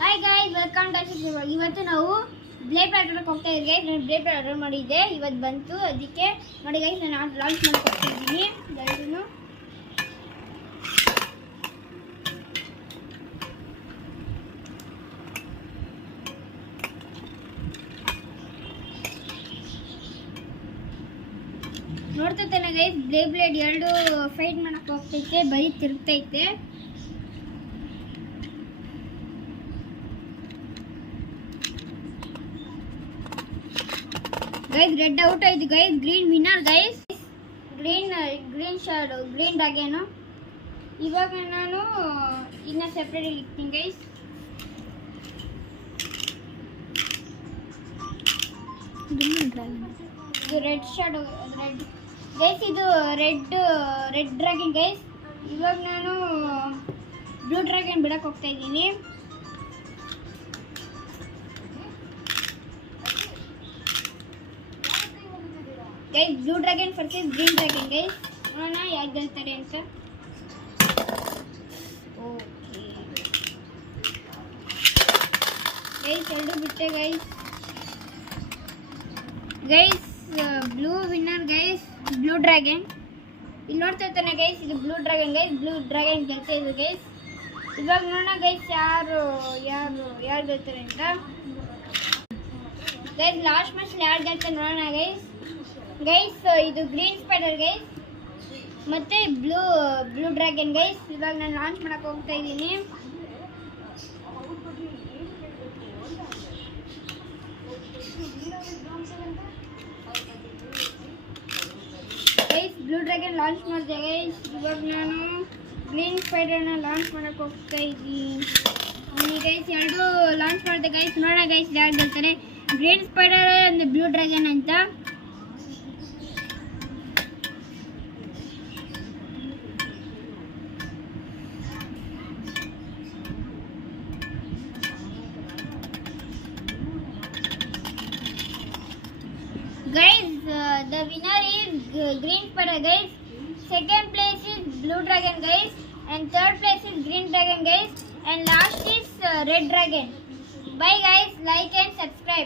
Hi guys, welcome to Shivraj. ಇವತ್ತು ನಾವು blade pattern ಹೋಗ್ತಾ ಇದ್ದೀವಿ ಗೈಸ್. ನಾನು ಬ್ಲೇಡ್ ಪ್ಯಾಟರ್ನ್ ಮಾಡಿದ್ದೆ, ಇವತ್ತು ಬಂತು. ಅದಕ್ಕೆ ನೋಡಿ ಗೈಸ್, ನಾನು ಲಾಂಚ್ ಮಾಡಕ್ಕೆ ಹೋಗ್ತಾ ಇದ್ದೀನಿ. ಎಲ್ಲರೂ ನೋಡ್ತೈತೇನೆ ಗೈಸ್, ಬ್ಲೇಡ್ ಎರಡು ಫೈಟ್ ಮಾಡಕ್ಕೆ ಹೋಗ್ತೈತೆ, ಬರೀ ತಿರುಗ್ತೈತೆ. ಗೈಸ್ ರೆಡ್ ಔಟ್ ಆಯ್ತು guys, green winner guys. Green shadow, green dragon. ಇವಾಗ ನಾನು ಇನ್ನ ಸೆಪರೇಟ್ ಇಡ್ತೀನಿ ಗೈಸ್. ಇದು ರೆಡ್ ಶಾಡೋ, ರೆಡ್ ಗೈಸ್, ಇದು ರೆಡ್ ಡ್ರ್ಯಾಗನ್ ಗೈಸ್. ಇವಾಗ ನಾನು ಬ್ಲೂ ಡ್ರ್ಯಾಗನ್ ಬಿಡಕ್ಕೆ ಹೋಗ್ತಾ ಇದ್ದೀನಿ. Guys blue dragon versus green dragon guys. ನೋಡೋಣ ಯಾರು ಗೆಲ್ತಾರೆ ಅಂತ. ಓಕೆ ಗೈಸ್, ಎರಡು ಬಿಟ್ಟೆ guys. Blue winner guys, blue dragon. ಇಲ್ಲಿ ನೋಡ್ತಾ ಇರ್ತಾನೆ ಗೈಸ್, ಇದು blue dragon guys. Blue dragon ಗೆಲ್ತಾ ಇದೆ ಗೈಸ್. ಇವಾಗ ನೋಡೋಣ ಗೈಸ್ ಯಾರು ಗೆಲ್ತಾರೆ ಅಂತ. ಗೈಸ್ ಲಾಸ್ಟ್ ಮ್ಯಾಚ್ ಯಾರು ಗೆಲ್ತಾರೆ ನೋಡೋಣ ಗೈಸ್. ಇದು ಗ್ರೀನ್ ಸ್ಪೈಡರ್ ಗೈಸ್, ಮತ್ತೆ ಬ್ಲೂ ಡ್ರ್ಯಾಗನ್ ಗೈಸ್. ಇವಾಗ ನಾನು ಲಾಂಚ್ ಮಾಡಕ್ಕೆ ಹೋಗ್ತಾ ಇದ್ದೀನಿ. ಗೈಸ್ ಬ್ಲೂ ಡ್ರ್ಯಾಗನ್ ಲಾಂಚ್ ಮಾಡಿದೆ ಗೈಸ್. ಇವಾಗ ನಾನು ಗ್ರೀನ್ ಸ್ಪೈಡರ್ನ ಲಾಂಚ್ ಮಾಡಕ್ಕೆ ಹೋಗ್ತಾ ಇದ್ದೀನಿ ಗೈಸ್. ಎರಡು ಲಾಂಚ್ ಮಾಡಿದೆ ಗೈಸ್. ನೋಡೋಣ ಗೈಸ್ ಯಾರು ಗೆಲ್ತಾರೆ, ಗ್ರೀನ್ ಸ್ಪೈಡರ್ ಅಂದ್ರೆ ಬ್ಲೂ ಡ್ರ್ಯಾಗನ್ ಅಂತ. Guys, the winner is green spider guys. Second place is blue dragon guys, and third place is green dragon guys, and last is red dragon. Bye guys, like and subscribe.